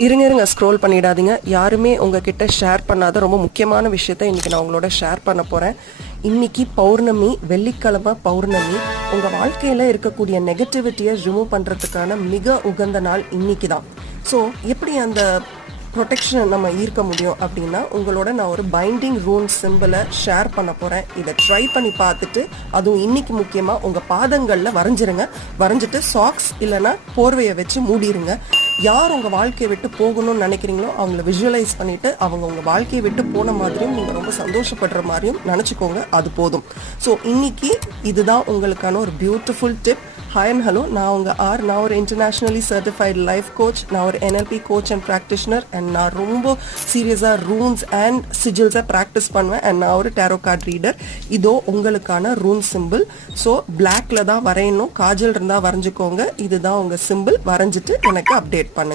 இருங்க ஸ்க்ரோல் பண்ணிடாதீங்க. யாருமே உங்ககிட்ட ஷேர் பண்ணாத ரொம்ப முக்கியமான விஷயத்த இன்னைக்கு நான் உங்களோட ஷேர் பண்ண போறேன். இன்னைக்கு பௌர்ணமி, வெள்ளிக்கிழமை பௌர்ணமி. உங்க வாழ்க்கையில இருக்கக்கூடிய நெகட்டிவிட்டியை ரிமூவ் பண்றதுக்கான மிக உகந்த நாள் இன்னைக்கு தான். ஸோ எப்படி அந்த ப்ரொடெக்ஷனை நம்ம ஈர்க்க முடியும் அப்படின்னா, உங்களோட நான் ஒரு பைண்டிங் ரூன் சிம்பிளை ஷேர் பண்ண போகிறேன். இதை ட்ரை பண்ணி பார்த்துட்டு, அதுவும் இன்னைக்கு முக்கியமாக உங்கள் பாதங்களில் வரைஞ்சிருங்க. வரைஞ்சிட்டு சாக்ஸ் இல்லைன்னா போர்வையை வச்சு மூடிடுங்க. யார் உங்கள் வாழ்க்கையை விட்டு போகணும்னு நினைக்கிறீங்களோ அவங்கள விஷுவலைஸ் பண்ணிவிட்டு அவங்க உங்கள் வாழ்க்கையை விட்டு போன மாதிரியும் நீங்கள் ரொம்ப சந்தோஷப்படுற மாதிரியும் நினச்சிக்கோங்க. அது போதும். ஸோ இன்னைக்கு இதுதான் உங்களுக்கான ஒரு beautiful tip. Hi and hello, நான் உங்கள் நான் ஒரு இன்டர்நேஷ்னலி சர்டிஃபைடு லைஃப் கோச், நான் ஒரு NLP coach and practitioner, and நான் ரொம்ப சீரியஸாக ரூன்ஸ் அண்ட் சிஜில்ஸை ப்ராக்டிஸ் பண்ணுவேன். அண்ட் நான் ஒரு டேரோ கார்ட் ரீடர். இதோ உங்களுக்கான ரூன் சிம்பிள். ஸோ பிளாக்ல தான் வரையணும், காஜல் இருந்தால் வரைஞ்சிக்கோங்க. இதுதான் உங்கள் சிம்பிள். வரைஞ்சிட்டு எனக்கு அப்டேட் பண்ணுங்க.